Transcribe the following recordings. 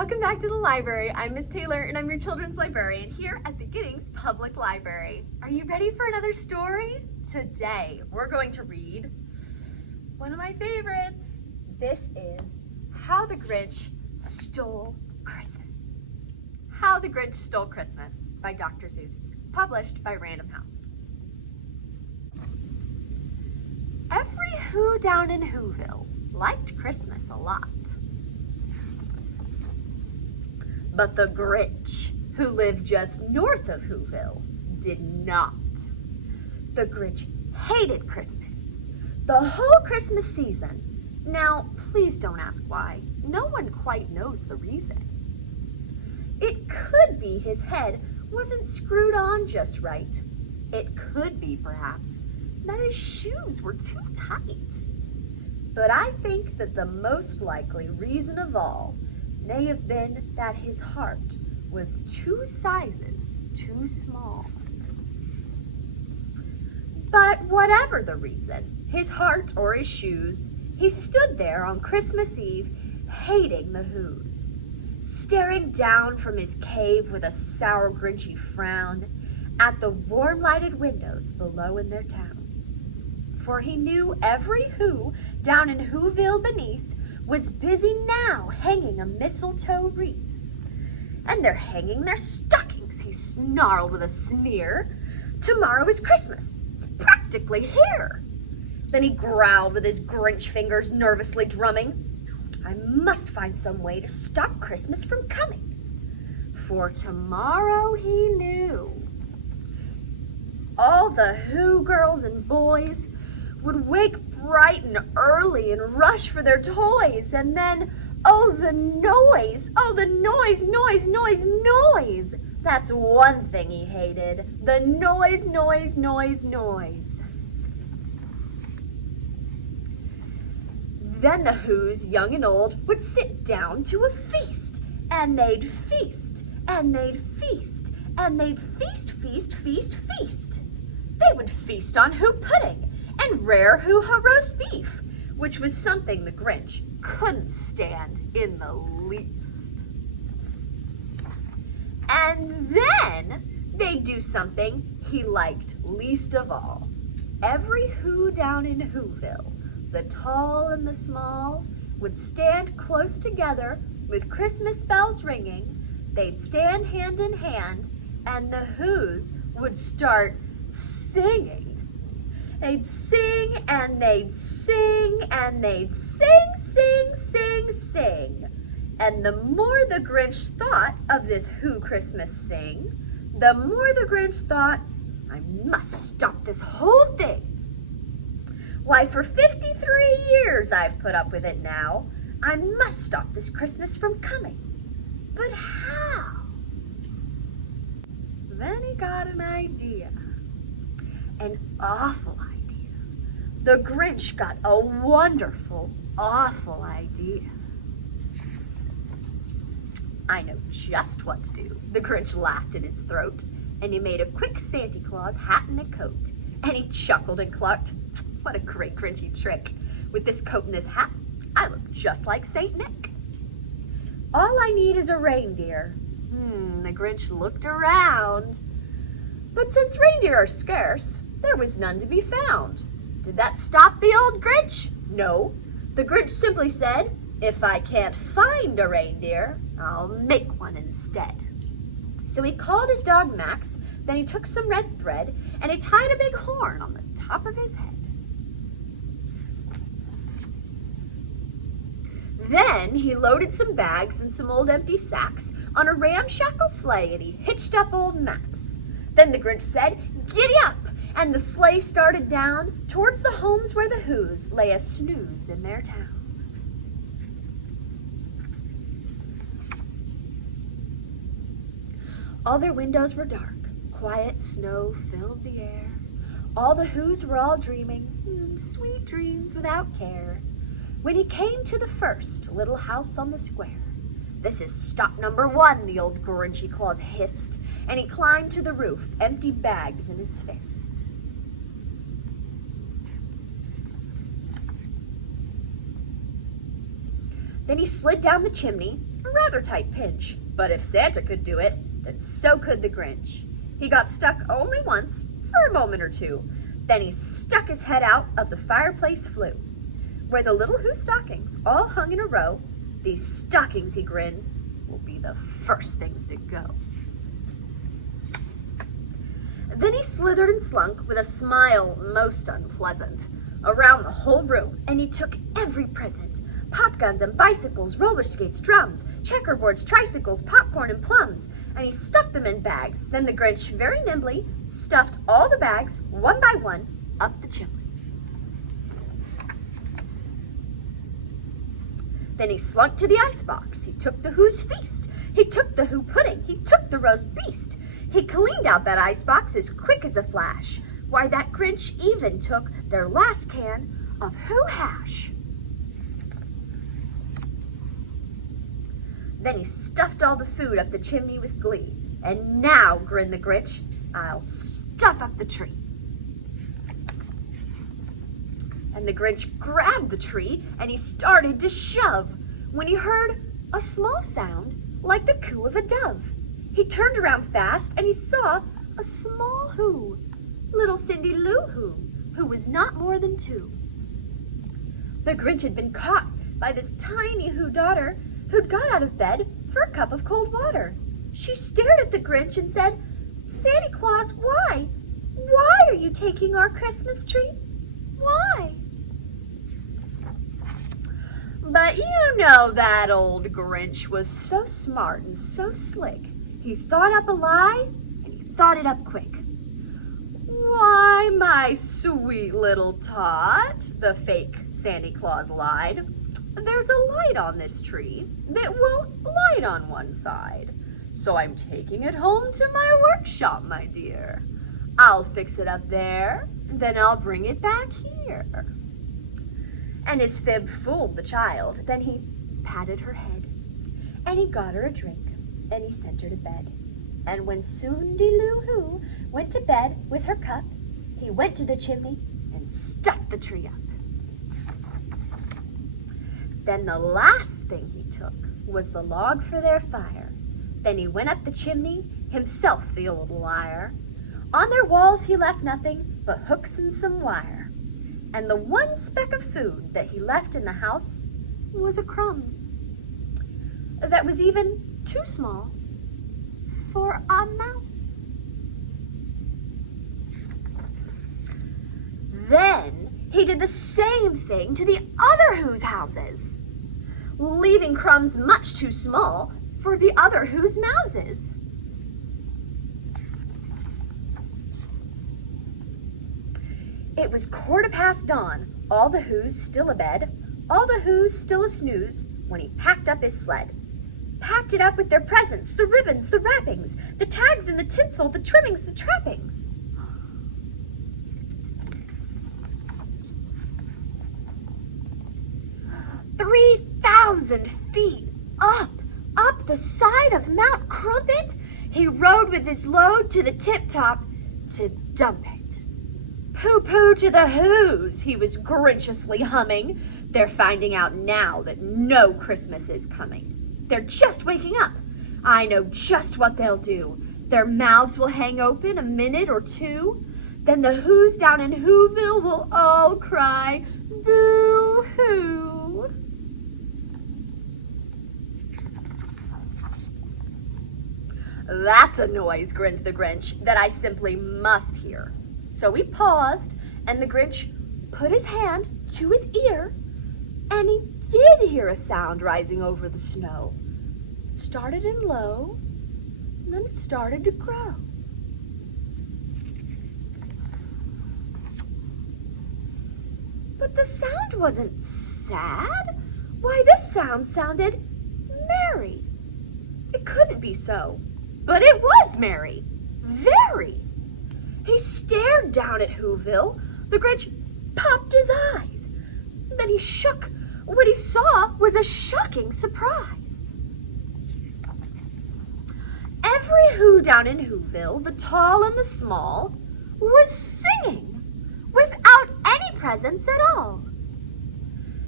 Welcome back to the library. I'm Miss Taylor and I'm your children's librarian here at the Giddings Public Library. Are you ready for another story? Today we're going to read one of my favorites. This is How the Grinch Stole Christmas. How the Grinch Stole Christmas by Dr. Seuss, published by Random House. Every Who down in Whoville liked Christmas a lot. But the Grinch, who lived just north of Whoville, did not. The Grinch hated Christmas, the whole Christmas season. Now, please don't ask why. No one quite knows the reason. It could be his head wasn't screwed on just right. It could be, perhaps, that his shoes were too tight. But I think that the most likely reason of all may have been that his heart was 2 sizes too small. But whatever the reason, his heart or his shoes, he stood there on Christmas Eve, hating the Whos, staring down from his cave with a sour, grinchy frown at the warm-lighted windows below in their town. For he knew every Who down in Whoville beneath was busy now hanging a mistletoe wreath. And they're hanging their stockings, he snarled with a sneer. Tomorrow is Christmas. It's practically here. Then he growled with his Grinch fingers nervously drumming. I must find some way to stop Christmas from coming. For tomorrow, he knew, all the Who girls and boys would wake bright and early and rush for their toys. And then, oh, the noise, noise. That's one thing he hated, the noise. Then the Whos, young and old, would sit down to a feast, and they'd feast, and they'd feast, and they'd feast. They would feast on Who pudding and rare Who roast beef, which was something the Grinch couldn't stand in the least. And then they'd do something he liked least of all. Every Who down in Whoville, the tall and the small, would stand close together with Christmas bells ringing. They'd stand hand in hand, and the Whos would start singing. They'd sing, and they'd sing, and they'd sing. And the more the Grinch thought of this Who Christmas sing, the more the Grinch thought, I must stop this whole thing. Why, for 53 years I've put up with it now. I must stop this Christmas from coming. But how? Then he got an idea. An awful idea. The Grinch got a wonderful, awful idea. I know just what to do. The Grinch laughed in his throat, and he made a quick Santa Claus hat and a coat. And he chuckled and clucked. What a great Grinchy trick. With this coat and this hat, I look just like Saint Nick. All I need is a reindeer. The Grinch looked around. But since reindeer are scarce, there was none to be found. Did that stop the old Grinch? No. The Grinch simply said, if I can't find a reindeer, I'll make one instead. So he called his dog Max, then he took some red thread, and he tied a big horn on the top of his head. Then he loaded some bags and some old empty sacks on a ramshackle sleigh, and he hitched up old Max. Then the Grinch said, giddy up, and the sleigh started down towards the homes where the Whos lay a snooze in their town. All their windows were dark, quiet snow filled the air. All the Whos were all dreaming, sweet dreams without care. When he came to the first little house on the square, this is stop number 1, the old Grinchy Claus hissed, and he climbed to the roof, empty bags in his fist. Then he slid down the chimney, A rather tight pinch, but if Santa could do it, then so could the Grinch. He got stuck only once, for a moment or two. Then he stuck his head out of the fireplace flue. Where the little Who stockings all hung in a row, these stockings, he grinned, will be the first things to go. Then he slithered and slunk with a smile most unpleasant around the whole room, and he took every present. Pop guns and bicycles, roller skates, drums, checkerboards, tricycles, popcorn and plums, and he stuffed them in bags. Then the Grinch very nimbly stuffed all the bags, one by one, up the chimney. Then he slunk to the icebox. He took the Who's feast. He took the Who pudding. He took the roast beast. He cleaned out that icebox as quick as a flash. Why, that Grinch even took their last can of Who hash. Then he stuffed all the food up the chimney with glee. And now, grinned the Grinch, I'll stuff up the tree. And the Grinch grabbed the tree and he started to shove when he heard a small sound like the coo of a dove. He turned around fast and he saw a small Who, little Cindy Lou Who was not more than 2. The Grinch had been caught by this tiny Who daughter who'd got out of bed for a cup of cold water. She stared at the Grinch and said, "Santa Claus, why? Why are you taking our Christmas tree? Why?" But you know that old Grinch was so smart and so slick. He thought up a lie, and he thought it up quick. "Why, my sweet little tot," the fake Santa Claus lied, "there's a light on this tree that won't light on one side. So I'm taking it home to my workshop, my dear. I'll fix it up there, then I'll bring it back here." And his fib fooled the child. Then he patted her head, and he got her a drink, and he sent her to bed. And when Cindy Lou Who went to bed with her cup, he went to the chimney and stuffed the tree up. Then the last thing he took was the log for their fire. Then he went up the chimney, himself the old liar. On their walls he left nothing but hooks and some wire. And the one speck of food that he left in the house was a crumb that was even too small for a mouse. Then he did the same thing to the other Who's houses, leaving crumbs much too small for the other Who's mouses. It was 15:15 dawn, all the Who's still abed, all the Who's still a snooze, when he packed up his sled. Packed it up with their presents, the ribbons, the wrappings, the tags and the tinsel, the trimmings, the trappings. 3,000 feet up the side of Mount Crumpet, he rode with his load to the tip-top to dump it. "Pooh-pooh to the Who's," he was grinchiously humming. "They're finding out now that no Christmas is coming. They're just waking up. I know just what they'll do. Their mouths will hang open a minute or two. Then the Who's down in Whoville will all cry, boo-hoo." "That's a noise," grinned the Grinch, "that I simply must hear." So he paused, and the Grinch put his hand to his ear, and he did hear a sound rising over the snow. It started in low, and then it started to grow. But the sound wasn't sad. Why, this sound sounded merry. It couldn't be so, but it was merry, very. He stared down at Whoville. The Grinch popped his eyes. Then he shook. What he saw was a shocking surprise. Every Who down in Whoville, the tall and the small, was singing without any presents at all.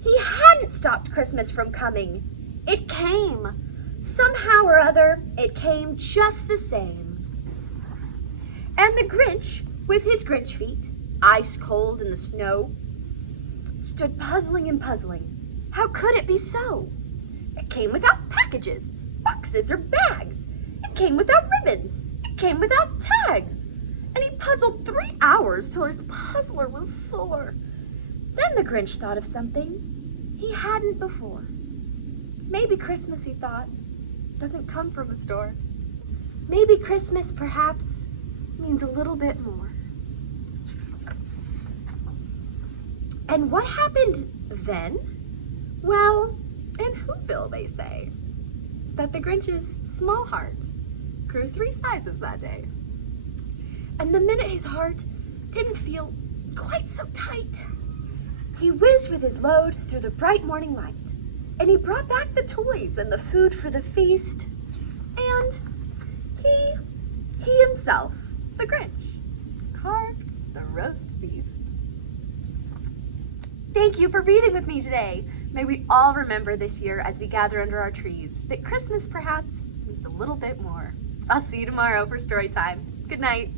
He hadn't stopped Christmas from coming. It came. Somehow or other, it came just the same. And the Grinch, with his Grinch feet, ice cold in the snow, stood puzzling and puzzling. How could it be so? It came without packages, boxes, or bags. It came without ribbons. It came without tags. And he puzzled 3 hours till his puzzler was sore. Then the Grinch thought of something he hadn't before. Maybe Christmas, he thought, doesn't come from a store. Maybe Christmas, perhaps, means a little bit more. And what happened then? Well, in Whoville, they say that the Grinch's small heart grew 3 sizes that day. And the minute his heart didn't feel quite so tight, he whizzed with his load through the bright morning light, and he brought back the toys and the food for the feast, and he himself, the Grinch, carved the roast feast. Thank you for reading with me today. May we all remember this year as we gather under our trees that Christmas perhaps means a little bit more. I'll see you tomorrow for story time. Good night.